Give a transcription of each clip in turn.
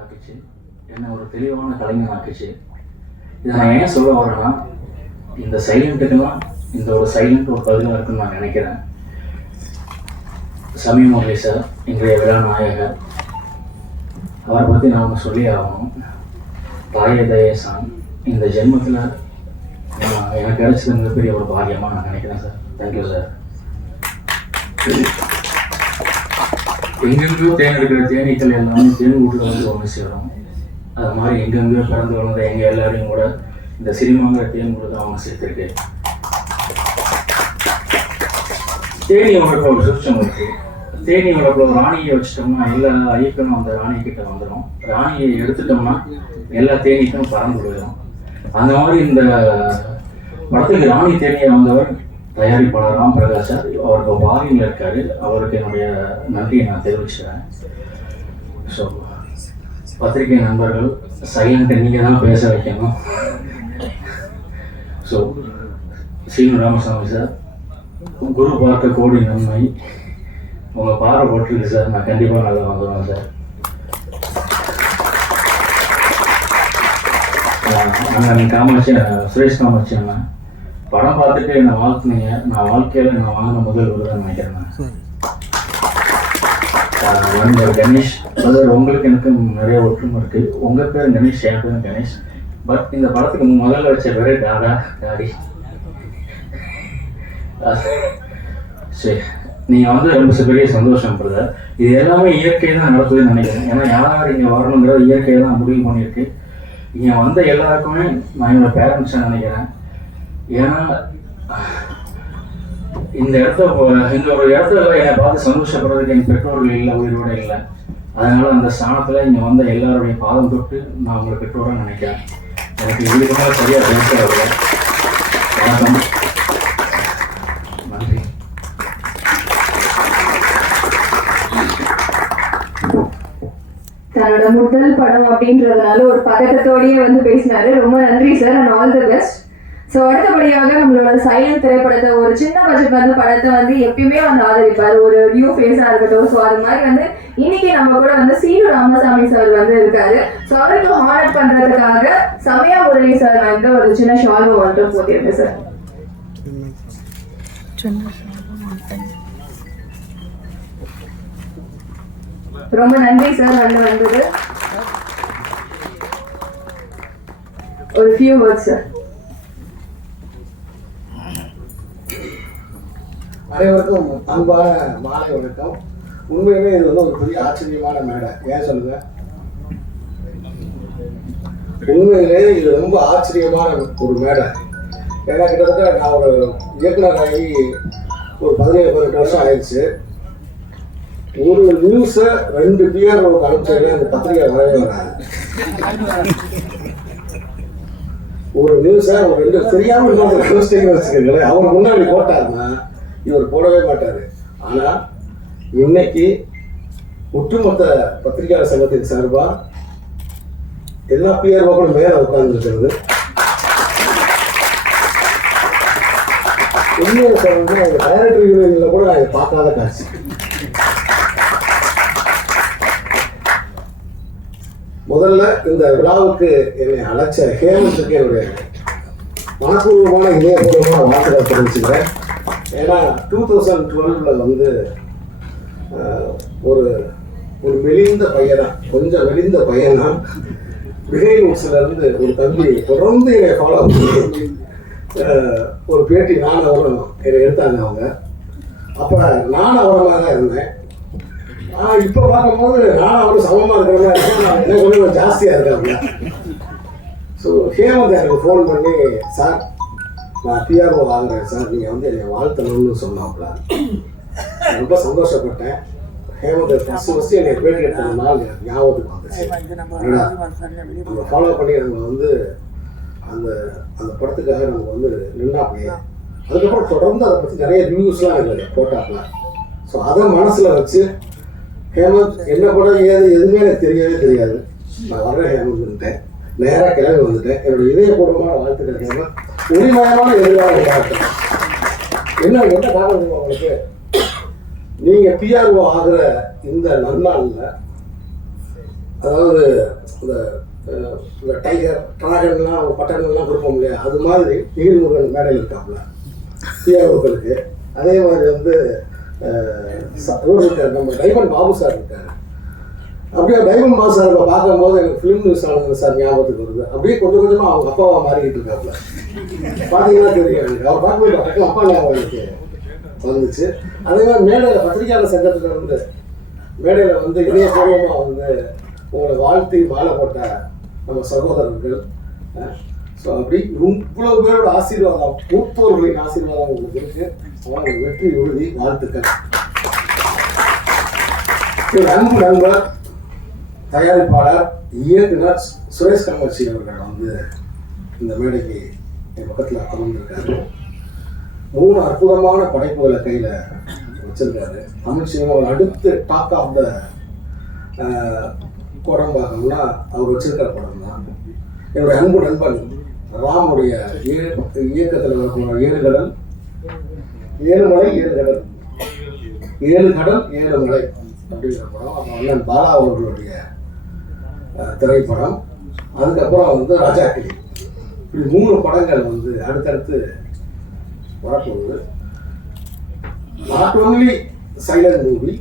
ஆக்குச்சு, என்னை ஒரு தெளிவான கலைஞன் ஆக்குச்சு. இதை நான் ஏன் சொல்ல வரேன்னா, இந்த சைலண்ட்டுக்கெல்லாம் இந்த ஒரு சைலண்ட் ஒரு பதிலாக இருக்குன்னு நான் நினைக்கிறேன். சமீர் முரளி சார், இன்றைய விழா நாயகர், அவரை பற்றி நான் ஒன்று சொல்லி ஆகணும். தாயே தயேசான் இந்த ஜென்மத்தில் எனக்கு கிடைச்சது மிகப்பெரிய ஒரு பாக்கியமாக நான் நினைக்கிறேன் சார். Thank you sir. எங்கெங்கேயோ தேன் இருக்கிற தேனீக்கள் எல்லாமே தேன் வீட்டில் வந்து ஒன்று சேரும். அது மாதிரி எங்கெங்கேயோ பிறந்து வளர்ந்த எங்கள் எல்லாரையும் கூட இந்த சினிமாங்கிற தேன் வீடு அவங்க சேர்த்துருக்கு. தேனி வளர்ப்புல ஒரு சுற்றம் இருக்கு. தேனி வளர்ப்புல ஒரு ராணியை வச்சுட்டோம்னா எல்லா ஐயக்கனும் அந்த ராணி கிட்ட வந்துடும். ராணியை எடுத்துட்டோம்னா எல்லா தேனீக்கும் பறந்து போயிடும். அந்த மாதிரி இந்த படத்துக்கு ராணி தேனியை வந்தவர் தயாரிப்பாளர் ராம் பிரகாஷ் சார். அவருக்கு பாரியில் இருக்காரு. அவருக்கு என்னுடைய நன்றியை நான் தெரிவிச்சுக்கிறேன். ஸோ பத்திரிகை நண்பர்கள், சைலண்ட்டை நீங்கள் தான் பேச வைக்கணும். ஸோ சீனு ராமசாமி சார், குரு பார்க்க கோடி நன்மை. உங்கள் பார்வை போட்டிருக்கு சார். நான் கண்டிப்பாக நல்லா வந்துடுவேன் சார். அண்ணன் காமாட்சி, சுரேஷ் காமாட்சி அண்ணா, படம் பார்த்துட்டு என்னை வாழ்த்துனீங்க. நான் வாழ்க்கையில் என்னை வாங்கின முதல் விருதுன்னு நினைக்கிறேன். நண்பர் கணேஷ் பிரதர், உங்களுக்கு எனக்கு நிறைய ஒற்றுமை இருக்குது. உங்கள் பேர் கணேஷ், என் பேர் கணேஷ். பட் இந்த படத்துக்கு முதல்ல வச்ச பேர் டாடா டாடி. சரி, நீங்கள் வந்து ரொம்ப பெரிய சந்தோஷம் பிரதர். இது எல்லாமே இயற்கை தான் நடக்குதுன்னு நினைக்கிறேன். ஏன்னா யார் இங்கே வரணுங்கிறது இயற்கையை தான் முடிவு பண்ணியிருக்கு. இங்கே வந்த எல்லாருக்குமே நான் என்னோட பேரண்ட்ஸை நினைக்கிறேன். ஏன்னா இந்த ஒரு இடத்துல என்னை பார்த்து சந்தோஷப்படுறதுக்கு என் பெற்றோர்கள் இல்லை, உயிரோட இல்லை. அதனால அந்த ஸ்தானத்தில் இங்கே வந்த எல்லாருடைய பாதம் தொட்டு நான் உங்களை பெற்றோராக நினைக்கிறேன். எனக்கு இதுக்கு மேலே சரியாக பேச வணக்கம், நன்றி. தன்னோட முதல் படம் அப்படின்றதுனால ஒரு பதட்டத்தோடயே வந்து பேசினாரு. ரொம்ப நன்றி sir, and all the best. So அடுத்தபடியாக நம்மளோட சைலண்ட் திரைப்படத்தை, ஒரு சின்ன பட்ஜெட் வந்து படத்தை வந்து எப்பயுமே வந்து ஆதரிப்பார், ஒரு நியூ ஃபேஸாக இருக்கட்டும். ஸோ அது மாதிரி வந்து இன்னைக்கு நம்ம கூட வந்து சீனு ராமசாமி சார் வந்து இருக்காரு. ஸோ அவருக்கு ஹானர் பண்றதுக்காக சமயா முரளி சார் வந்து ஒரு சின்ன ஷால்வை வந்து போட்டிருக்கு சார். ரொம்ப நன்றி சார் வந்து வந்தது. ஒரு ஃபியூ வேர்ட்ஸ் சார். அனைவருக்கும் அன்பான மாலை வணக்கம். உண்மையிலே இது வந்து ஒரு பெரிய ஆச்சரியமான மேடை. ஏன் சொல்லுங்க, உண்மையிலே இது ரொம்ப ஆச்சரியமான ஒரு மேடை. ஏன்னா கிட்டத்தட்ட நான் ஒரு இயக்குனராகி ஒரு 17-18 வருஷம் ஆயிடுச்சு. ஒரு நியூஸை 2 பிஆர் அனுப்பிச்சது அந்த பத்திரிகை வரவே வராது. ஒரு நியூஸை ஒரு 2 தெரியாம வச்சுக்கோங்களேன், அவர் முன்னாடி போட்டாருன்னா இவர் போடவே மாட்டாரு. ஆனா இன்னைக்கு ஒட்டுமொத்த பத்திரிகையாளர் சங்கத்தின் சார்பா எல்லா பிஆர்ஓக்களும் மேல உட்கார்ந்து இருக்கிறது. உண்மையை சொல்றது, அவங்க டைரக்டர் யூனியன்ல கூட நான் பார்க்காத காட்சி. முதல்ல இந்த விழாவுக்கு என்னை அழைச்ச ஹேமந்துக்கு என்னுடைய மனப்பூர்வமான இதயபூர்வமான வாழ்த்துக்களை தெரிவிச்சுக்கிறேன். ஏன்னா 2012 வந்து ஒரு மெலிந்த பையனா, கொஞ்சம் மெலிந்த பையனா விஜய்வுட்ஸ்ல இருந்து ஒரு தம்பி தொடர்ந்து என்னை ஃபாலோ பண்ணி ஒரு பேட்டி நான் அவரும் என்னை எடுத்தாங்க அவங்க. அப்போ நான் அவரமாக தான் இருந்தேன். இப்போ பார்க்கும்போது நான் அவரும் சமமாக இருக்கிற மாதிரி இருக்கேன். எனக்கு கொஞ்சம் ஜாஸ்தியாக இருக்காங்க. ஸோ ஹேமந்த் எனக்கு ஃபோன் பண்ணி, சார் நான் பிஆர்ஓ ஆகுறேன் சார், நீங்கள் வந்து என்னை வாழ்த்தணும்னு சொன்னாப்புல. ரொம்ப சந்தோஷப்பட்டேன். ஹேமந்த் ஃபஸ்ட்டு என்னை பேட்டி எடுத்த நாள் எனக்கு ஞாபகத்துக்கு வந்துச்சு. நம்ம ஃபாலோ பண்ணி நம்ம வந்து அந்த அந்த படத்துக்காக நம்ம வந்து நின்னாப்பே. அதுக்கப்புறம் தொடர்ந்து அதை பற்றி நிறைய ரிவ்யூஸ்லாம் இல்லை போட்டாப்புல. ஸோ அதை மனசில் வச்சு ஹேமந்த் என்ன படம் ஏது எதுவுமே எனக்கு தெரியவே தெரியாது. நான் வர்றேன் ஹேமந்த்ன்ட்டேன், நேராக கிளம்பி வந்துட்டேன். என்னோட இதயபூர்வமான வாழ்த்துக்கள் ஹேமந்த். உரிமையான எதிர்காலம் வாழ்க்கை. என்ன காரணம் தெரியுமா உங்களுக்கு? நீங்கள் பிஆர்ஓ ஆகிற இந்த நன்னாளில், அதாவது இந்த டைகர் டிராகன்லாம் பட்டன்லாம் கொடுப்போம் இல்லையா, அது மாதிரி நீல்முருகன் மேடையில் இருக்காப்புல தியாகுக்களுக்கு. அதே மாதிரி வந்து நம்ம டைமண்ட் பாபு சார் இருக்காரு. அப்படியே டைமண்ட் பாபு சார் பார்க்கும்போது எனக்கு ஃபிலிம் நியூஸ் ஆனது சார் ஞாபகத்துக்கு வருது. அப்படியே கொஞ்சம் கொஞ்சமாக அவங்க அப்பாவை மாறிக்கிட்டு இருக்காப்புல. பார்த்தீங்கன்னா தெரியும் எனக்கு அவர் பார்க்கும்போது டக்குனு அப்பா ஞாபகம் எனக்கு வந்துச்சு. அதே மாதிரி மேடையில் பத்திரிகையாளர் சங்கத்தில் இருந்து மேடையில் வந்து இதயபூர்வமாக வந்து உங்களை வாழ்த்தி மாலை போட்ட நம்ம சகோதரர்கள். ஸோ அப்படி இவ்வளவு பேரோட ஆசீர்வாதம், மூத்தோர்களின் ஆசீர்வாதம் உங்களுக்கு இருக்கு. அவங்க வெற்றி உறுதி, வாழ்த்துக்கள். அன்பு நண்பர், தயாரிப்பாளர், இயக்குனர் சுரேஷ் காமாட்சி அவர்கள் வந்து இந்த மேடைக்கு என் பக்கத்தில் அமர்ந்திருக்காரு. 3 அற்புதமான படைப்புகளை கையில் வச்சிருக்காரு. தமிழ் சினிமாவில் அடுத்து டாக் ஆஃப் த கோடம்பாக்கம்னா அவர் வச்சிருக்கிற படம் தான். என்னுடைய அன்பு நண்பன் ராமுடைய இயக்கத்தில் இருக்கிற 7 கடல் 7 மலை 7 கடல் 7 கடல் 7 மலை அப்படிங்கிற படம். அண்ணன் பாலா அவர்களுடைய திரைப்படம். அதுக்கப்புறம் வந்து ராஜாக்கிளி. இப்படி 3 படங்கள் வந்து அடுத்தடுத்து வரப்போகுது. நாட் ஒன்லி சைலண்ட் மூவி,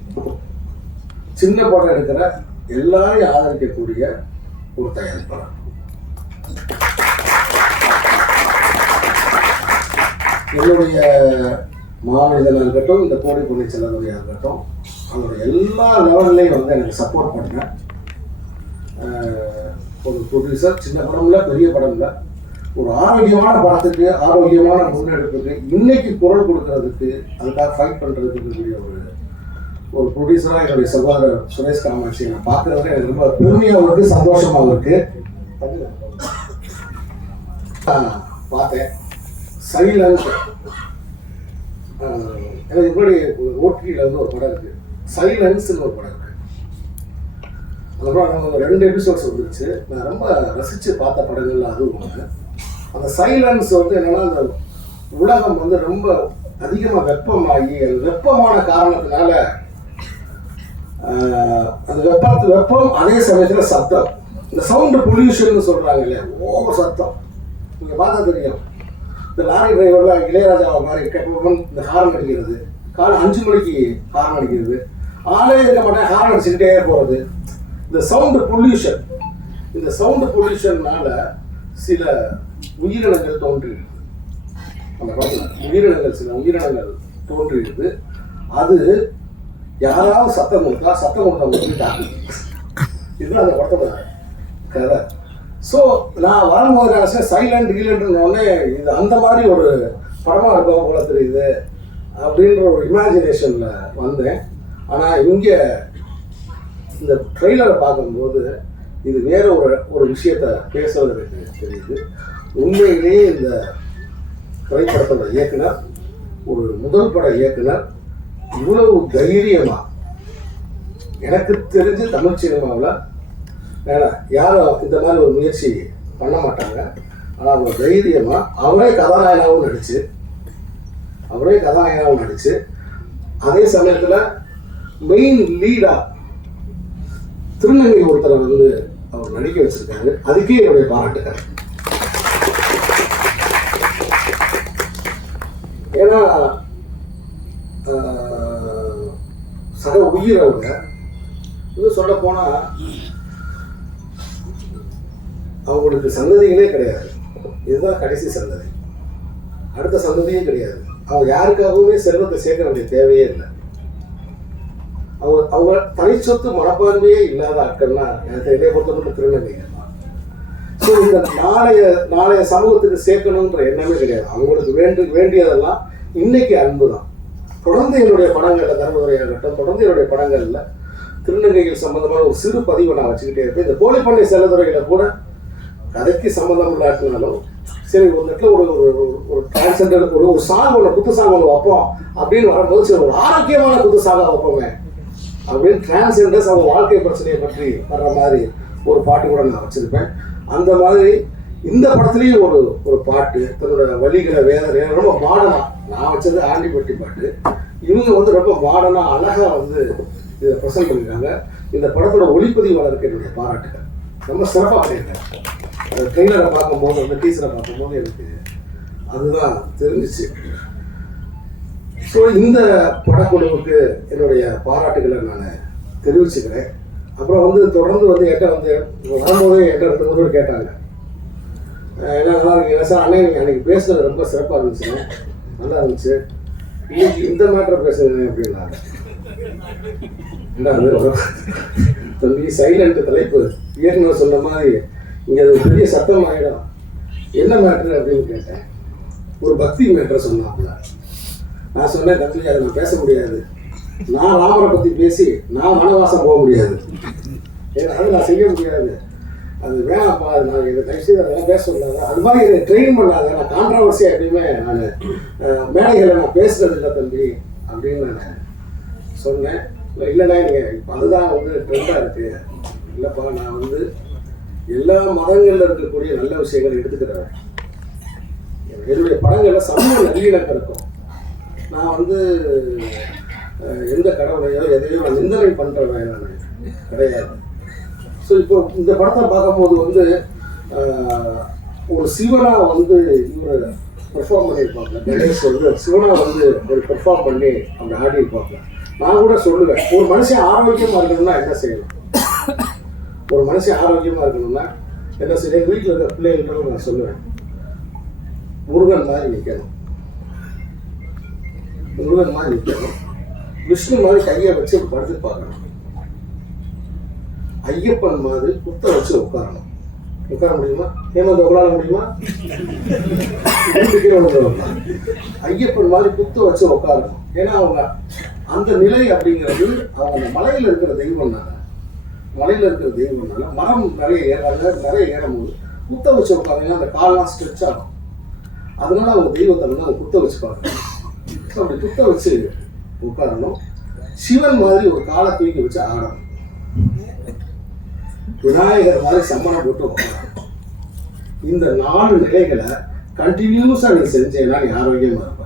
சின்ன படம் எடுக்கிற எல்லாரையும் ஆதரிக்கக்கூடிய ஒரு தயாரிப்பாளர். என்னுடைய மாமனிதனாக இருக்கட்டும், இந்த கோடி பொண்ணை செல்லதுறையாக இருக்கட்டும், அவங்களுடைய எல்லா லெவல்லையும் வந்து எனக்கு சப்போர்ட் பண்ணுறேன். ஒரு ப்ரொடியூசர், சின்ன படம்ல பெரிய படம்ல ஒரு ஆரோக்கியமான படத்துக்கு, ஆரோக்கியமான முன்னெடுப்புக்கு, இன்னைக்கு குரல் கொடுக்கறதுக்கு, அதுக்காக ஃபைட் பண்ணுறதுக்கு இருக்கக்கூடிய ஒரு ப்ரொடியூசராக என்னுடைய சகோதரர் சுரேஷ் காமாட்சி நான் பார்க்குறதுல எனக்கு ரொம்ப பெருமையாகவும் இருக்குது, சந்தோஷமாகவும் இருக்குது. பார்த்தேன் சைலண்ட். எனக்கு முன்னாடி ஓடிடியில் வந்து ஒரு படம் இருக்குது, சைலன்ஸ்னு ஒரு படம் இருக்குது. அதுக்கப்புறம் நம்ம 2 எபிசோட்ஸ் வந்துருச்சு. நான் ரொம்ப ரசித்து பார்த்த படங்கள்ல அதுவும் ஒன்று. அந்த சைலன்ஸ் வந்து என்னன்னா, அந்த உலகம் வந்து ரொம்ப அதிகமாக வெப்பமாகி, அந்த வெப்பமான காரணத்தினால அந்த வெப்பம் அதே சமயத்தில் சத்தம், இந்த சவுண்டு பொல்யூஷன் சொல்கிறாங்க இல்லையா, ஓவர் சத்தம். நீங்கள் பார்த்தா தெரியும், இந்த லாரி டிரைவர்லாம் இளையராஜாவை மாதிரி கேட்பவன் இந்த ஹார்ன் அடிக்கிறது, காலை 5 மணிக்கு ஹார்ன் அடிக்கிறது, ஆளே இருக்க மாட்டேன் ஹார்ன் அடிச்சுக்கிட்டே போகிறது. இந்த சவுண்டு பொல்யூஷன், இந்த சவுண்டு பொல்யூஷன்னால சில உயிரினங்கள் தோன்றிடுது. அந்த உயிரினங்கள், சில உயிரினங்கள் தோன்றிடுது. அது யாராவது சத்தம் கொடுத்தவங்களுக்கு தாக்குது. இதுதான் அந்த படத்தோட கதை. ஸோ நான் வரும்போது நினைச்சேன் சைலண்ட் கீலண்ட்னு இது அந்த மாதிரி ஒரு படமாக இருக்கும் போல தெரியுது அப்படின்ற ஒரு இமேஜினேஷனில் வந்தேன். ஆனால் இங்கே இந்த ட்ரெய்லரை பார்க்கும்போது இது வேற ஒரு விஷயத்தை பேசுறது எனக்கு தெரியுது. உண்மையிலேயே இந்த திரைப்படத்தோட இயக்குனர், ஒரு முதல் பட இயக்குனர், இவ்வளவு தைரியமா, எனக்கு தெரிஞ்சு தமிழ் சினிமாவில் யாரும் இந்த மாதிரி ஒரு முயற்சி பண்ண மாட்டாங்க. ஆனால் அவங்க தைரியமா அவரே கதாநாயகனாகவும் நடிச்சு அதே சமயத்தில் மெயின் லீடா திருநங்கை ஒருத்தரை வந்து அவர் நடிக்க வச்சிருக்காரு. அதுக்கே என்னுடைய பாராட்டுகள். ஏன்னா சக உயிர் அவங்க. இது சொல்ல போனா அவங்களுக்கு சந்ததிகளே கிடையாது. இதுதான் கடைசி சந்ததி, அடுத்த சந்ததியே கிடையாது. அவங்க யாருக்காகவுமே செல்வத்தை சேர்க்க வேண்டிய தேவையே இல்லை. அவங்க தனிச்சொத்து மனப்பான்மையே இல்லாத ஆட்கள்னா என்னை பொறுத்தவரைக்கும் திருநங்கைகள் தான். ஸோ இந்த நாளைய சமூகத்துக்கு சேர்க்கணுன்ற எண்ணமே கிடையாது. அவங்களுக்கு வேண்டியதெல்லாம் இன்னைக்கு அன்பு தான். தொடர்ந்து என்னுடைய படங்களில், தர்மதுரையாகட்டும், தொடர்ந்து என்னுடைய படங்களில் திருநங்கைகள் சம்பந்தமான ஒரு சிறு பதிவை நான் வச்சுக்கிட்டே இருப்பேன். இந்த கோழிப்பண்ணை செல்லதுறையில கூட கதைக்கு சம்பந்தம் இல்லாட்டினாலும் சரி, ஒரு இடத்துல ஒரு டிரான்ஸ்ஜெண்டர் ஒரு சாங் ஒன்று, குத்து சாங் ஒன்று வைப்போம் அப்படின்னு வரும்போது சரி, ஒரு ஆரோக்கியமான குத்து சாங்காக வைப்போமே அப்படின்னு டிரான்ஸ்ஜெண்டர்ஸ் அவங்க வாழ்க்கை பிரச்சனையை பற்றி வர்ற மாதிரி ஒரு பாட்டு கூட நான் வச்சிருப்பேன். அந்த மாதிரி இந்த படத்துலேயும் ஒரு பாட்டு தன்னோட வலிகளை வேதனை ரொம்ப மாடனா, நான் வச்சது ஆண்டிப்பட்டி பாட்டு, இவங்க வந்து ரொம்ப மாடனா அழகா வந்து இதை ப்ரெசென்ட் பண்ணியிருக்காங்க. இந்த படத்தோட ஒளிப்பதிவாளருக்கு என்னுடைய பாராட்டுகள். ரொம்ப சிறப்பாக பண்ணியிருக்காரு. அந்த ட்ரெய்லரை பார்க்கும்போது, அந்த டீச்சரை பார்க்கும்போது எனக்கு அதுதான் தெரிஞ்சிச்சு. ஸோ இந்த படக்குழுவுக்கு என்னுடைய பாராட்டுகளை நான் தெரிவிச்சுக்கிறேன். அப்புறம் தொடர்ந்து என்கிட்ட வரும்போதே என்கிட்ட 2 முறை கேட்டாங்க, என்ன நல்லா இருக்கீங்க சார், அண்ணே நீங்கள் அன்றைக்கி பேசுனது ரொம்ப சிறப்பாக இருந்துச்சுங்க, நல்லா இருந்துச்சு, இன்னைக்கு இந்த மேட்டரை பேசுங்க அப்படின்னாங்க. தம்பி சைலண்ட் தலைப்பு, இயக்குனர் சொன்ன மாதிரி இங்கே அது பெரிய சத்தம் ஆகிடும், என்ன மேட்ரு அப்படின்னு கேட்டேன். ஒரு பக்தி மேட்ரை சொன்னாப்புல. நான் சொன்னேன், தம்பி அதை நான் பேச முடியாது, நான் ராமரை பற்றி பேசி நான் வனவாசம் போக முடியாது, அது நான் செய்ய முடியாது, அது வேணாப்பா, அது நான் எனக்கு தயவுசெய்து அதெல்லாம் பேச முடியாது, அது மாதிரி எனக்கு ட்ரெயின் பண்ணாத, நான் கான்ட்ரவர்சியாக எப்பயுமே நான் மேடைகளை நான் பேசுறது இல்லை தம்பி அப்படின்னு நான் சொன்னேன். இல்லைண்ணா நீங்கள் இப்போ அதுதான் ட்ரெண்டாக இருக்குது, இல்லைப்பா நான் எல்லா மதங்களில் இருக்கக்கூடிய நல்ல விஷயங்களை எடுத்துக்கிறேன். என்னுடைய படங்களில் சமூக நல்லிணக்கம் இருக்கும். நான் எந்த கடவுளையோ எதையோ நான் நிந்தனை பண்ணுறவன் நான் கிடையாது. ஸோ இப்போ இந்த படத்தை பார்க்கும்போது ஒரு சிவனா இவர் பெர்ஃபார்ம் பண்ணியிருப்பாங்க. கணேஷ் சிவனா ஒரு பெர்ஃபார்ம் பண்ணி அவங்க ஆடி இருப்பாங்க. நான் கூட சொல்லுவேன், ஒரு மனுஷன் ஆரோக்கியமாக இருக்கணும்னா என்ன செய்யணும், ஒரு மனுஷன் ஆரோக்கியமாக இருக்கணும்னா என்ன செய்யணும். வீட்டில் இருக்க பிள்ளைகளுக்கு நான் சொல்லுவேன், முருகன் மாதிரி நிற்கணும், முருகன் மாதிரி நிற்கணும், விஷ்ணு மாதிரி கையை வச்சு படுத்து பார்க்கணும், ஐயப்பன் மாதிரி குத்த வச்சு உட்காரணும். உட்கார முடியுமா? உட்கார முடியுமா? ஐயப்பன் மாதிரி குத்த வச்சு உட்காரணும். ஏன்னா அவங்க அந்த நிலை அப்படிங்கிறது அவங்க அந்த மலையில் இருக்கிற தெய்வம்னால, மலையில் இருக்கிற தெய்வம்னால மரம் நிறைய ஏறாங்க, நிறைய ஏறும்போது குத்த வச்சு உட்காருங்க, அந்த காலெல்லாம் ஸ்ட்ரெச் ஆகும். அதனால அவங்க தெய்வத்தை அவங்க குத்த வச்சு பார்க்கணும். அப்படி குத்த வச்சு உட்காரணும். சிவன் மாதிரி ஒரு காலை தூக்கி வச்சு ஆடணும். விநாயகர் மாதிரி சம்மணம் போட்டு உட்காரணும். இந்த 4 நிலைகளை கண்டினியூஸா நீ செஞ்சேன்னா நீ ஆரோக்கியமா இருப்ப.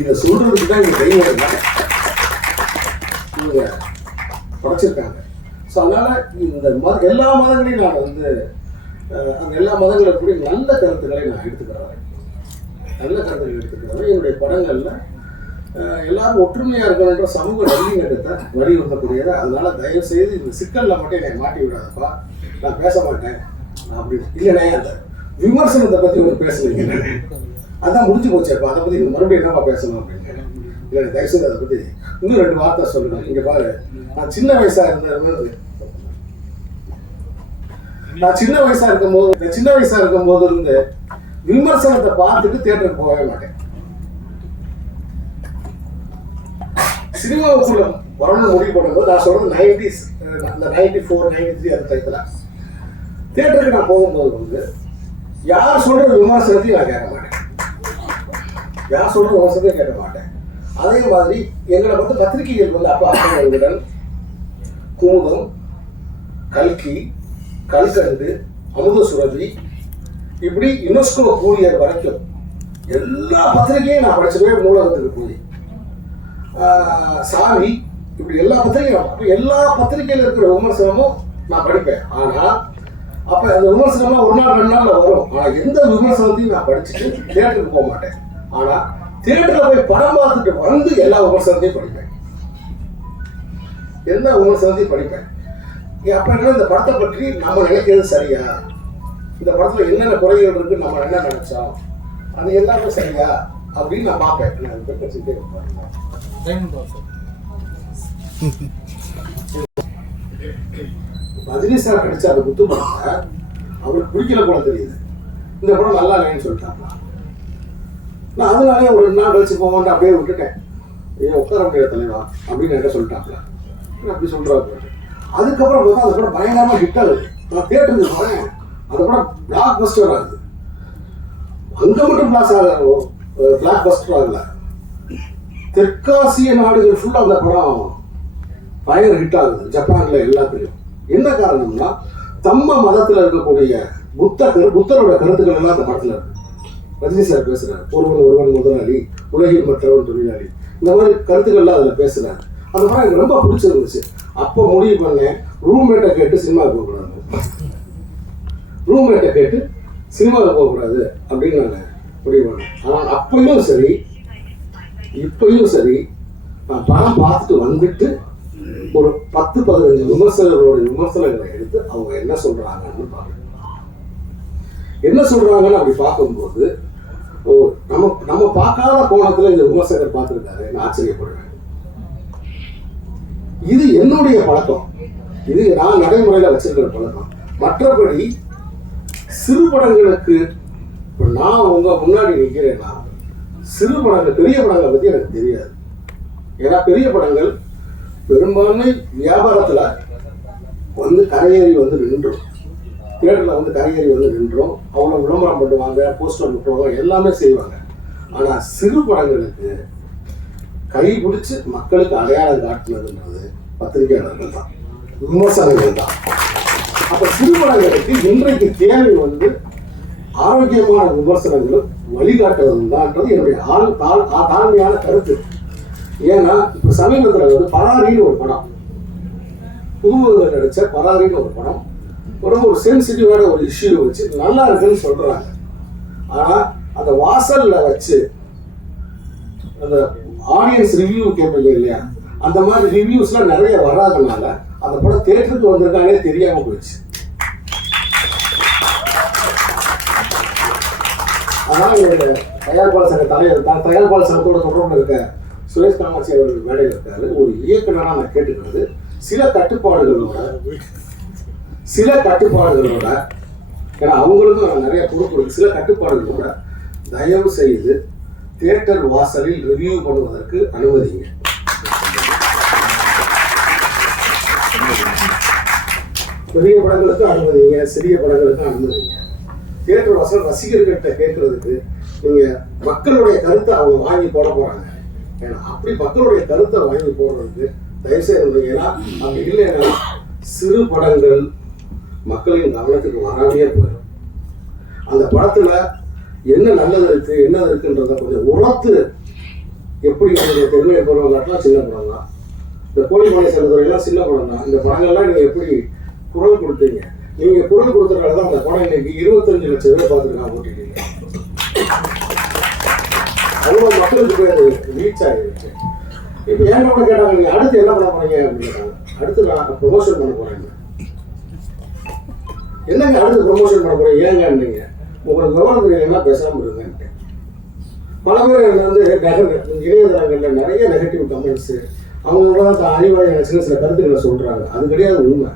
இதை சொல்றதுக்கு தான் இந்த தெய்வம் இவங்க படைச்சிருக்காங்க. ஸோ அதனால இந்த எல்லா மதங்களையும் நான் அந்த எல்லா மதங்களை கூடிய நல்ல கருத்துக்களை நான் எடுத்துக்கிறேன். நல்ல கருத்துக்களை எடுத்துக்கிறேன். என்னுடைய படங்கள்ல எல்லாரும் ஒற்றுமையா இருக்கணுன்ற சமூக நல்லிணக்கத்தை வலியுறுத்தக்கூடியது. அதனால தயவு செய்து இந்த சிக்கல்ல மட்டும் என்னை மாட்டி விடாதப்பா, நான் பேச மாட்டேன் அப்படின்னு. இல்லைண்ணே அந்த விமர்சனத்தை பத்தி பேசுவீங்க, அதான் முடிஞ்சு போச்சேப்பா, அதை பத்தி மறுபடியும் என்னப்பா பேசணும் அப்படின்னு. இல்லை தயவு செய்து அதை பத்தி இன்னும் 2 வார்த்தை சொல்லணும். இங்க பாரு, நான் சின்ன வயசா இருக்கும்போது இருந்து விமர்சனத்தை பார்த்துட்டு தியேட்டருக்கு போகவே மாட்டேன். சினிமாவுக்குள்ள வரணும்னு முடிவு பண்ணும்போது நான் சொல்றது 90s, அந்த 94, 93 அந்த டைத்துல தியேட்டருக்கு நான் போகும்போது யார் சொல்ற விமர்சனத்தையும் நான் கேட்க மாட்டேன். யார் சொல்ற விமர்சனத்தையும் கேட்க மாட்டேன். அதே மாதிரி எங்களை பத்திரிகைகள் அப்பா விகடன், குமுதம், கல்கி, கல்கண்டு, அமுத சுரபி, இப்படி யுனெஸ்கோ கூறியர் வரைக்கும் எல்லா பத்திரிகையும் நான் படிச்சுக்கவே நூலகத்துக்கு போய் சாமி, இப்படி எல்லா பத்திரிகையும், எல்லா பத்திரிகையில் இருக்கிற விமர்சனமும் நான் படிப்பேன். ஆனா அப்ப அந்த விமர்சனமா 1 நாள் 2 நாள்ல வரும். ஆனா எந்த விமர்சனத்தையும் நான் படிச்சுட்டு தியேட்டருக்கு போக மாட்டேன். ஆனா தியேட்டர்ல போய் படம் பார்த்துட்டு எல்லா விமர்சனத்தையும் படிப்பேன். எல்லா விமர்சனத்தையும் படிப்பேன். அப்ப என்ன, இந்த படத்தை பற்றி நம்ம நினைக்கிறது சரியா, இந்த படத்துல என்னென்ன குறைகள் இருக்கு, நம்ம என்ன நினைச்சோம், அது எல்லாமே சரியா அப்படின்னு நான் பார்ப்பேன். ரஜினி சார் நடிச்ச அந்த குத்து படத்தை அவருக்கு பிடிக்கல போல தெரியுது. இந்த படம் நல்லா இல்லைன்னு சொல்லிட்டாங்க. நான் அதனாலே ஒரு 2 நாள் கழிச்சு போவான் அப்படியே விட்டுட்டேன். ஏன் உட்கார முடியாது தலைவா அப்படின்னு என்ன சொல்லிட்டாங்களா, அப்படி சொல்றாரு. அதுக்கப்புறம் பார்த்தா அந்த படம் பயங்கரமா ஹிட் ஆகுது. நான் தியேட்டருக்கு போறேன், அந்த படம் பிளாக் பஸ்டர் ஆகுது. அங்க மட்டும் பிளாக் பஸ்டர் ஆகல, தெற்காசிய நாடுகள் ஃபுல்லா அந்த படம் பயங்கர ஹிட் ஆகுது. ஜப்பான்ல எல்லாத்துலையும். என்ன காரணம்னா தம்ம மதத்துல இருக்கக்கூடிய புத்தரோட கருத்துக்கள் எல்லாம் அந்த படத்துல இருக்கு. ரஜினி சார் பேசுறாரு, ஒருவன் முதலாளி, உலகில் மற்றவன் தொழிலாளி, இந்த மாதிரி கருத்துக்கள்லாம் அதுல பேசுறாரு. அந்த படம் எனக்கு ரொம்ப பிடிச்சிருந்துச்சு. அப்போ முடிவு பண்ணேன், ரூம்மேட்டை கேட்டு சினிமாவுக்கு போகக்கூடாது, ரூம்மேட்டை கேட்டு சினிமாவுக்கு போகக்கூடாது அப்படின்னு நான் முடிவு பண்ணேன். ஆனால் அப்பயும் சரி இப்பயும் சரி நான் படம் பார்த்துட்டு வந்துட்டு ஒரு 10-15 விமர்சகர்களோட விமர்சனங்களை எடுத்து அவங்க என்ன சொல்றாங்கன்னு பார்க்கணும். என்ன சொல்றாங்கன்னு அப்படி பார்க்கும்போது நம்ம பார்க்காத கோணத்துல இந்த விமர்சகர் பார்த்துருக்காரு, நான் ஆச்சரியப்படுவேன். இது என்னுடைய பழக்கம், இது நான் நடைமுறையில வச்சிருக்கிற பழக்கம். மற்றபடி சிறு படங்களுக்கு இப்போ நான் உங்க முன்னாடி நிற்கிறேன்னா சிறு படங்கள் பெரிய படங்களை பத்தி எனக்கு தெரியாது. ஏன்னா பெரிய படங்கள் பெரும்பான்மை வியாபாரத்துல வந்து கரையேறி வந்து நின்றோம், தியேட்டர்ல வந்து கரையேறி வந்து நின்றோம். அவ்வளோ விளம்பரம் பண்ணுவாங்க, போஸ்டர் விட்டுருவாங்க, எல்லாமே செய்வாங்க. ஆனா சிறு படங்களுக்கு கை பிடிச்சு மக்களுக்கு அடையாளம் காட்டுனதுன்றது பத்திரிகையாளர்கள் தான், விமர்சனங்கள் தான். அப்ப சிறு படங்களுக்கு இன்றைக்கு தேவை வந்து ஆரோக்கியமான விமர்சனங்களும் வழிகாட்டுவதும் தான்ன்றது என்னுடைய தாழ்மையான கருத்து. ஏன்னா இப்ப சமீபத்தில் வந்து பராரின்னு ஒரு படம், புதுமுக நடிச்ச பராரின்னு ஒரு படம், ஒரு சென்சிட்டிவான ஒரு இஷ்யூ வச்சு நல்லா இருக்குன்னு சொல்றாங்க. ஆனா அந்த வாசல்ல வச்சு அந்த ஆடியன்ஸ் ரிவ்யூ கேட்பீங்க இல்லையா, அந்த மாதிரி ரிவ்யூஸ்லாம் நிறைய வராதனால அந்த படம் தியேட்டருக்கு வந்திருக்கானே தெரியாம போயிடுச்சு. அதனால என்னுடைய தயாரிப்பாளர் சங்க தயாரிப்பாளர் சங்கத்தோட தொடர்பு இருக்க சுரேஷ் காமாட்சி அவர்கள் மேடையில் இருக்காரு. ஒரு இயக்குனராக நான் கேட்டுக்கிறது, சில கட்டுப்பாடுகளோட ஏன்னா அவங்களுக்கும் நிறைய பொறுப்பு இருக்கு, சில கட்டுப்பாடுகளோட தயவு செய்து தியேட்டர் வாசலில் ரிவ்யூ பண்ணுவதற்கு அனுமதிங்க. பெரிய படங்களுக்கு அனுமதிங்க, சிறிய படங்களுக்கு அனுமதிங்க. தியேட்டர் வாசல் ரசிகர்கிட்ட கேட்கறதுக்கு நீங்க மக்களுடைய கருத்தை அவங்க வாங்கி போட போறாங்க. ஏன்னா அப்படி மக்களுடைய கருத்தை வாங்கி போடுறதுக்கு தயவுசெய்து, ஏன்னா அப்படி இல்லைன்னா சிறு படங்கள் மக்களின் கவனத்துக்கு வராமையே போயிடும். அந்த படத்துல என்ன நல்லது இருக்கு என்ன இருக்குன்றத கொஞ்சம் உரத்து, எப்படி உங்களுடைய திறமையை போடுறவங்களாம் சின்ன படம் தான், இந்த கோழிமலை செல்வதுறையெல்லாம் சின்ன படம் தான். இந்த படங்கள்லாம் நீங்க எப்படி குரல் கொடுத்தீங்க, நீங்க குரல் கொடுத்தனால தான் அந்த படம் இன்னைக்கு 25 லட்சம் பேர் பார்த்துருக்காங்க ஓட்டிட்டீங்க. அவ்வளோ மக்களுக்கு போய் அது ரீச் ஆகிருக்கு. இப்போ ஏன் கூட கேட்டாங்க, நீங்க அடுத்து என்ன பண்ண போறீங்க அப்படின்னு. அடுத்து நான் ப்ரொமோஷன் பண்ண போறேன். என்னங்க அடுத்து ப்ரொமோஷன் பண்ண போறீங்க ஏங்க, உங்களுக்கு விவரம் தெரியலன்னா பேசாம இருங்கன்ட்டு. பல பேர் வந்து இணையதளங்கள்ல நிறைய நெகட்டிவ் கமெண்ட்ஸ், அவங்களோட தான் அறிவாளியான சின்ன சில கருத்துக்களை சொல்றாங்க. அது கிடையாது உண்மை.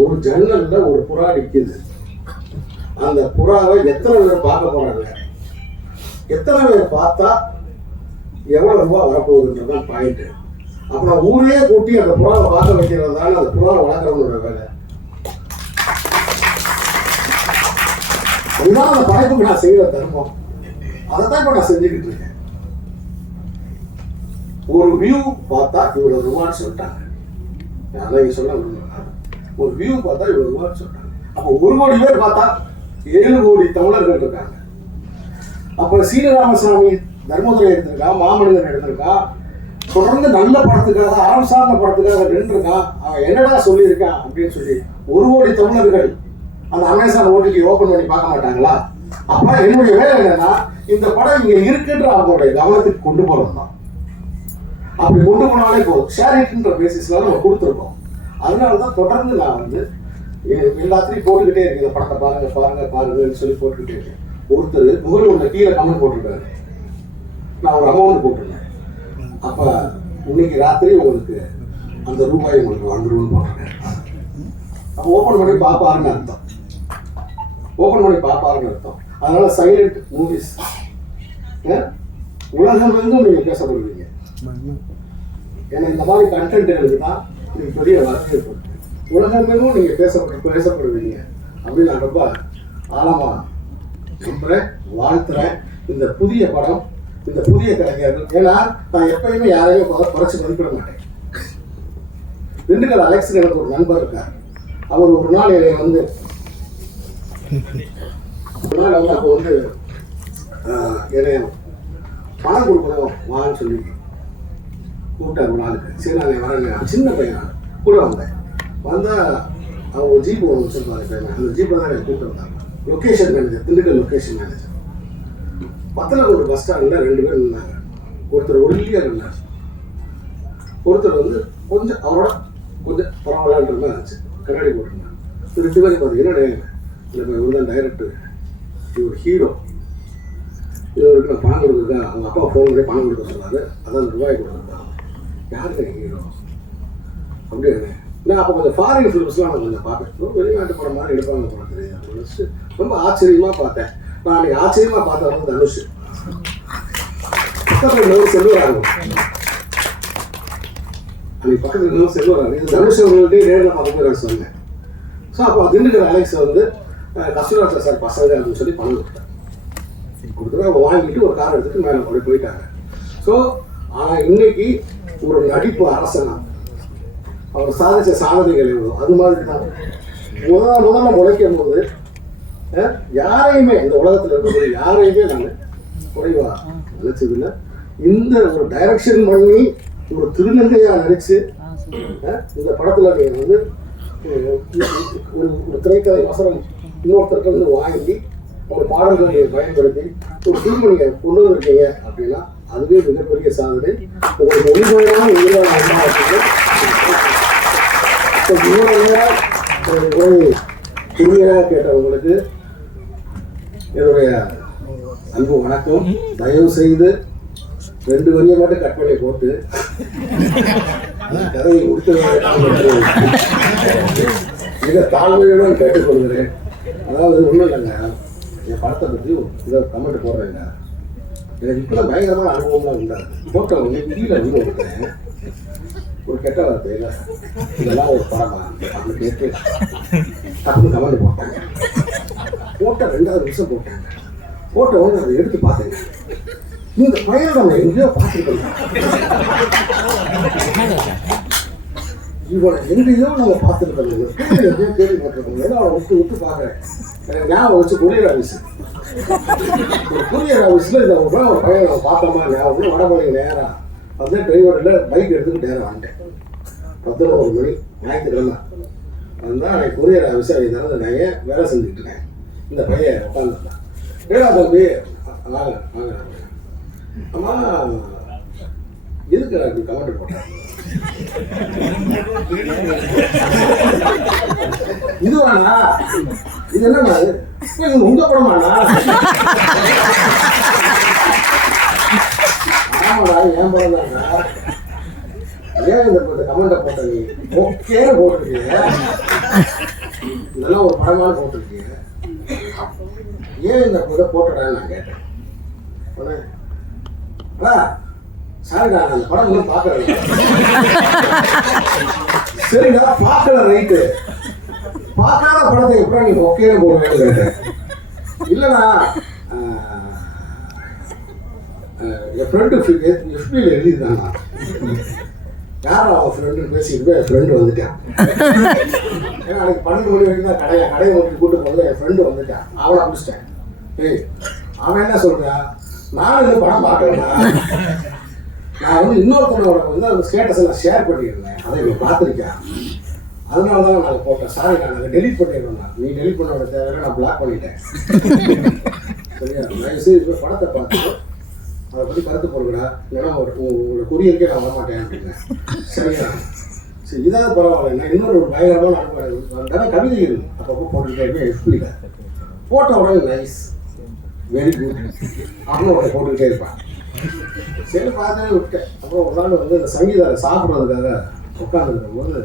ஒரு ஜன்னல்ல ஒரு புறா நிற்குது, அந்த புறாவை எத்தனை பேர் பார்க்க போறாங்க, எத்தனை பேர் பார்த்தா எவ்வளவு ரூபாய் வரப்போகுதுன்றதான் பாயிண்ட். அப்புறம் ஊரே கூட்டி அந்த புறாவை பார்க்க வைக்கிறது தானே அந்த புறாவை வளர்க்குறவங்களோட வேலை. அதுதான் அந்த படைப்புக்கு நான் செய்கிற தர்மம். அதைத்தான் இப்ப நான் செஞ்சுக்கிட்டு இருக்கேன். ஒரு வியூ பார்த்தா இவ்வளவு ரூபான்னு சொல்லிட்டாங்க, அதான் சொல்ல ஒரு வியூ பார்த்தா இவ்வளவு ரூபான்னு சொல்லிட்டாங்க. அப்போ 1 கோடி பேர் பார்த்தா 7 கோடி தமிழர்கள் இருக்காங்க. அப்ப சீனிவாசராமசாமி தர்மதுரை எடுத்திருக்கான், மாமனிதன் எடுத்திருக்கான், தொடர்ந்து நல்ல படத்துக்காக அறம் சார்ந்த படத்துக்காக நின்றுருக்கான். அவன் என்னடா சொல்லியிருக்கான் அப்படின்னு சொல்லி 1 கோடி தமிழர்கள் அந்த அமேசான் ஓடிடி ஓபன் பண்ணி பார்க்க மாட்டாங்களா? அப்ப என்னுடைய வேலை என்னன்னா, இந்த படம் இங்க இருக்குன்ற அவங்களுடைய கவனத்துக்கு கொண்டு போறது தான். அப்படி கொண்டு போனாலே போதும். ஷேரிட்ன்ற பேசிஸ்ல நம்ம கொடுத்துருக்கோம். அதனாலதான் தொடர்ந்து நான் வந்து எல்லாத்தையும் போட்டுக்கிட்டே இருக்கேன். இந்த படத்தை பாருங்க பாருங்க பாருங்கன்னு சொல்லி போட்டுக்கிட்டே இருக்கேன். ஒருத்தர் முகநூல்ல கீழே கமெண்ட் போட்டிருக்காரு, நான் ஒரு அமௌண்ட் போட்டிருந்தேன். அப்ப இன்னைக்கு ராத்திரி உங்களுக்கு அந்த ரூபாய் உங்களுக்கு வந்துடும் போட்டிருக்கேன். அப்ப ஓபன் பண்ணி பார்ப்பாருன்னு அர்த்தம், ஓபன் பண்ணி பார்ப்பாருன்னு அர்த்தம். அதனால சைலண்ட் மூவிஸ் உலகம் எங்கும் நீங்க பேசப்படுவீங்க. ஏன்னா இந்த மாதிரி கண்டென்ட்களுக்கு தான் நீங்க பெரிய வரவேற்பு. உலகம் எங்கும் நீங்க பேசப்படுவீங்க அப்படின்னு நான் ரொம்ப ஆழமா நம்புறேன், வாழ்த்துறேன். இந்த புதிய படம், இந்த புதிய கலைஞர்கள், ஏன்னா நான் எப்பயுமே யாரையும் குறைச்சி மதிப்பிட மாட்டேன். திண்டுக்கல் அலெக்ஸ் எனக்கு ஒரு நண்பர் இருக்கார். அவர் ஒரு நாள் என்னை வந்து அவங்களுக்கு வந்து என்னை பணம் கொடுக்கணும் வான்னு சொல்லி கூப்பிட்டார் ஒரு ஆளுக்கு. சரி நான் வரேன், சின்ன பையன் கூட வந்தேன். வந்தால் அவங்க ஒரு ஜீப் ஒன்று வச்சுருப்பாங்க பையன். அந்த ஜீப்பில் தான் எனக்கு கூப்பிட்டு வந்தாங்க. Location manager, Dindigul location manager. Batlagundu bus ஸ்டாண்டில் 2 பேர் இருந்தாங்க. ஒருத்தர் ஒல்லியாக இருந்தார், ஒருத்தர் வந்து கொஞ்சம் அவரோட கொஞ்சம் பரவாயில்லன்ற மாதிரி இருந்துச்சு, கண்ணாடி போட்டிருந்தாங்க. 2 பேரும் பார்த்தீங்கன்னா இவர் தான் டைரக்டர், இவர் ஹீரோ, இவருக்கு நான் பணம் கொடுக்குறேன். அவங்க அப்பா ஃபோன் பண்ணி பணம் கொடுக்க சொன்னார். அதான் ரூபாய் கொடுத்துருந்தாங்க. யாருக்கு ஹீரோ அப்படி என்ன? நான் அப்போ கொஞ்சம் ஃபாரின் ஃபிலிம்ஸ்லாம் நான் கொஞ்சம் பார்ப்பேன். வெளிநாட்டு படம் மாதிரி எடுப்பாங்க படம் தெரியுது அப்படின்னு ரொம்ப ஆச்சரியமாக பார்த்தேன். நான் அன்றைக்கி ஆச்சரியமாக பார்த்தா வந்து தனுஷ் பக்கத்தில் இன்னொரு செல்வராங்க. அன்றைக்கி பக்கத்தில் இன்னொரு செல்வராங்க. இது தனுஷ் அவங்கள்ட்டே நேரில் பார்க்க போய் நான் சொன்னேன். ஸோ அப்போ திண்டுக்கல் அலெக்ஸை வந்து கஸ்தூராஜா சார் பசங்க அப்படின்னு சொல்லி பணம் கொடுத்தேன். கொடுத்துட்டு அவங்க வாங்கிட்டு ஒரு கார் எடுத்துட்டு மேலே அப்படி போயிட்டாங்க. ஸோ ஆனால் இன்னைக்கு ஒரு நடிப்பு அரசனா அவர் சாதிச்ச சாதனைகள் எவ்வளோ அது மாதிரி தான். முதல்ல முளைக்கும் போது யாரையுமே இந்த உலகத்தில் இருக்கிறது யாரையுமே நான் குறைவா நினைச்சதில்லை. இந்த ஒரு டைரக்ஷன் பண்ணி ஒரு திருநங்கையாக நடிச்சு இந்த படத்தில் நீங்கள் வந்து ஒரு திரைக்கதை வசனம் இன்னொருத்தருக்கு வந்து வாங்கி ஒரு பாடல்களை நீங்கள் பயன்படுத்தி ஒரு திரும்ப நீங்கள் கொண்டு வந்திருக்கீங்க அப்படின்னா அதுவே மிகப்பெரிய சாதனை. உங்களுக்கு ஒளிபரப்பான உரையாக கேட்டவங்களுக்கு என்னுடைய அன்பு வணக்கம். தயவு செய்து 2 வரியை மட்டும் கட் பண்ணி போட்டு கதையை முடித்து மிக தாழ்மையுடன் கேட்டுக்கொள்கிறேன். அதாவது ஒன்றும் இல்லைங்க, என் படத்தை பற்றி இதை கமெண்ட் போடுறேங்க. எனக்கு இப்போலாம் பயங்கரமான அனுபவம்லாம் உண்டாது. போட்ட கீழே வந்து ஒருத்தேன் ஒரு கெட்ட வார்த்தையில் இதெல்லாம் ஒரு படமா அப்படின்னு கேட்டு டக்குன்னு கமெண்ட் போட்டாங்க. போட்ட 2வது நிமிஷம் போட்டாங்க. போட்ட உடனே அதை எடுத்து பார்த்தேங்க. இந்த பையனை நம்ம எங்கேயோ பார்த்துருக்கோம், இவனை எங்கேயோ நம்ம பார்த்துருக்கோம், எங்கேயோ கேள்விப்பட்டிருக்கோம். ஏன்னா அவனை விட்டு பார்க்குறேன். எனக்கு ஞாபகம் வச்சு கொரியர் ஆஃபீஸ், ஒரு கொரியர் ஆஃபீஸில் இந்த ஒரு பையனை நம்ம பார்த்தோமா ஞாபகம். வடமொழி நேரம் வந்து டிரைவரில் பைக் எடுத்துக்கிட்டு நேரம் வந்துட்டேன். 11 மணி ஞாயிற்றுக்கிழமை வந்தால் அன்னைக்கு கொரியர் ஆஃபீஸை அவங்க திறந்து நான் வேலை செஞ்சுக்கிட்டு இருக்கேன். இந்த பையன் உட்காந்துருந்தான். ஏடா தம்பி வாங்க வாங்க, அம்மா எதுக்கு அப்படி கமெண்ட் போட்டேன்? இதுவாண்ணா, இது என்னண்ணா, இது உங்க படமாண்ணா? ஆமாடா, என் படம் தான்டா. ஏன் இந்த கமெண்ட்டை போட்ட நீ ஓகேன்னு போட்டிருக்கீங்க, இதெல்லாம் ஒரு படமான போட்டிருக்கீங்க, ஏன் இந்த இதை போட்டுறான்னு நான் கேட்டேன். சாரிடா, அந்த படம் இன்னும் பார்க்கல. சரிடா, பார்க்கல, ரைட்டு. பார்க்காத படத்தை எப்படி நீ ஓகேன்னு போடுவேன்னு கேட்டேன். இல்லைண்ணா, என் ஃப்ரெண்டு எஃபியில் எழுதியிருந்தாங்க. யாரும் அவன் ஃப்ரெண்டுன்னு பேசிக்கிட்டு என் ஃப்ரெண்டு வந்துட்டான். ஏன்னா அன்றைக்கி 12 மணி வரைக்கும் தான் கடையை நோக்கி கூட்டு போது என் ஃப்ரெண்டு வந்துட்டான். அவளை பிடிச்சிட்டேன். ஏய், அவன் என்ன சொல்கிறான், நான் இன்னும் படம் பார்க்கலண்ணா, நான் வந்து இன்னொருத்தனோட வந்து அந்த ஸ்டேட்டஸ் எல்லாம் ஷேர் பண்ணியிருந்தேன், அதை இவன் பார்த்துருக்கேன், அதனால தான் நான் போட்டேன். சாரி, நான் அதை டெலிட் பண்ணிடுறேன். நீ டெலிட் பண்ணோட தேவையில்லை, நான் பிளாக் பண்ணிட்டேன். சரியா, தயவுசெய்து இப்போ படத்தை பார்த்துட்டு அதை பற்றி கருத்து போடுங்கடா, இல்லைன்னா உங்களோட கொரியருக்கே நான் வரமாட்டேன் அப்படின்னேன். சரியா, சரி, இதாவது பரவாயில்ல. நான் இன்னொரு பயங்கரமான அனுபவம் கவிதைகள் அப்பப்போ போட்டுக்கிட்டே இருக்கேன். எஃபியில் போட்ட உடனே நைஸ், வெரி குட் அப்படின்னு உடனே போட்டுக்கிட்டே இருப்பேன். சரி, பார்த்தே விட்டேன். அப்புறம் ஒரு நாள் வந்து இந்த சங்கீதம் சாப்பிட்றதுக்காக உட்காந்துருக்கும் போது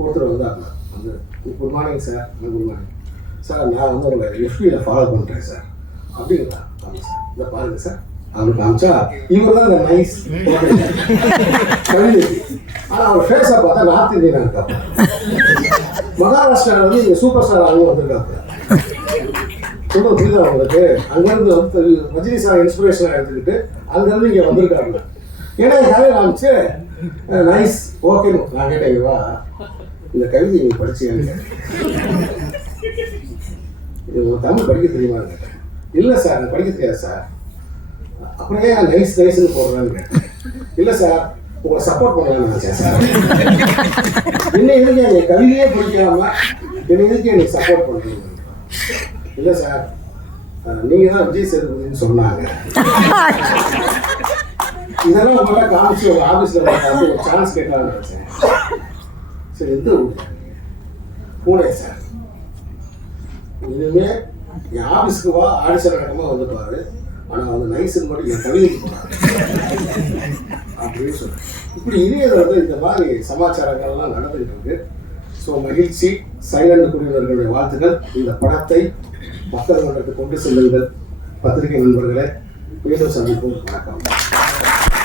ஒருத்தர் வந்தாங்க. வந்து good morning sir. Good morning sir, நான் வந்து உங்களை எஃபியில் ஃபாலோ பண்ணுறேன் சார் அப்படிங்களா? ஆமாம் சார், இதை பாருங்கள் சார் அப்படின்னு காமிச்சா இவர் தான் இந்த நைஸ் கவிதை. ஆனால் அவர் ஃபேஸை பார்த்தா நார்த் இந்தியனாக இருக்காங்க. மகாராஷ்டிராவில் வந்து இங்கே சூப்பர் ஸ்டார் அவங்க வந்திருக்காங்க. சொல்ல புரியுதா உங்களுக்கு? அங்கேருந்து வந்து ரஜினி சார் இன்ஸ்பிரேஷனாக எடுத்துக்கிட்டு அங்கேருந்து இங்கே வந்திருக்காங்க. ஏன்னா என் கதையை காமிச்சு நைஸ் ஓகேன்னு நான் கேட்டேன், வா இந்த கவிதை நீ படிச்சியான்னு கேட்டேன். இது தமிழ் படிக்க தெரியுமான்னு கேட்டேன். இல்லை சார், எனக்கு படிக்க தெரியாது சார். அப்புறம் ஏன் நைஸ் நைஸ்ன்னு போடுறான்னு கேட்டேன். இல்லை சார், உங்களை சப்போர்ட் பண்ணலாம்னு நினைச்சேன் சார். என்ன எதுக்கு என் கவிதையே பிடிக்காம என்ன எதுக்கு எனக்கு சப்போர்ட் பண்ணுறீங்க? இல்லை சார், நீங்கள் தான் விஜய் சேதுபதினு சொன்னாங்க. இதெல்லாம் உங்கள்கிட்ட காமிச்சு ஒரு ஆஃபீஸில் பார்த்து ஒரு சான்ஸ் கேட்கலான்னு நினச்சேன். சரி, எந்த ஊர்? பூனே சார். இனிமேல் என் ஆஃபீஸுக்கு வா, ஆடிஷன் நடக்கமாக வந்துப்பாரு. ஆனால் வந்து நைஸுன்னு மட்டும் என் கவிதைக்கு போனாரு அப்படின்னு சொல்றேன். இப்படி இணையத்தில் வந்து இந்த மாதிரி சமாச்சாரங்கள்லாம் நடந்துகிட்டு இருக்கு. ஸோ மகிழ்ச்சி. சைலண்ட் குழுவினர்களுடைய வாழ்த்துக்கள். இந்த படத்தை மக்கள் மன்றத்துக்கு கொண்டு செல்லுங்கள். பத்திரிகை நண்பர்களே, மீண்டும் சந்திப்போம். வணக்கம்.